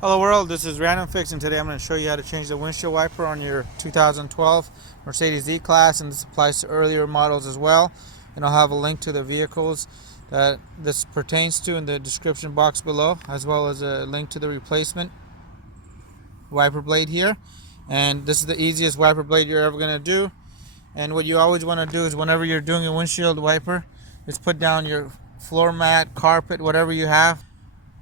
Hello world, this is RandomFIX, and today I'm going to show you how to change the windshield wiper on your 2012 Mercedes E-Class, and this applies to earlier models as well. And I'll have a link to the vehicles that this pertains to in the description box below, as well as a link to the replacement wiper blade here. And this is the easiest wiper blade you're ever going to do. And what you always want to do is, whenever you're doing a windshield wiper, is put down your floor mat, carpet, whatever you have,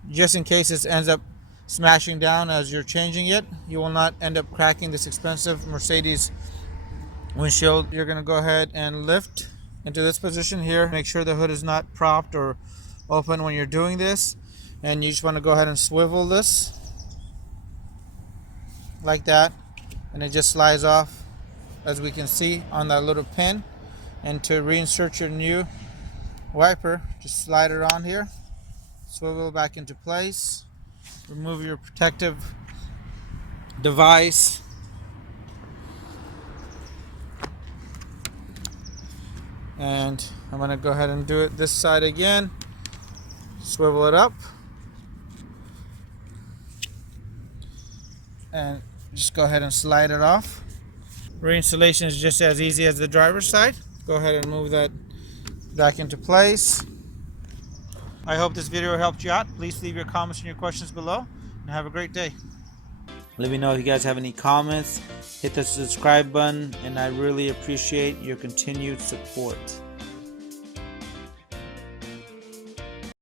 just in case it ends up smashing down as you're changing it. You will not end up cracking this expensive Mercedes windshield. You're going to go ahead and lift into this position here. Make sure the hood is not propped or open when you're doing this, and you just want to go ahead and swivel this like that, and it just slides off, as we can see on that little pin. And to reinsert your new wiper, just slide it on here, swivel back into place, remove your protective device, and I'm going to go ahead and do it this side again. Swivel it up and just go ahead and slide it off. Reinstallation is just as easy as the driver's side. Go ahead and move that back into place. I hope this video helped you out. Please leave your comments and your questions below, and have a great day. Let me know if you guys have any comments. Hit the subscribe button, and I really appreciate your continued support.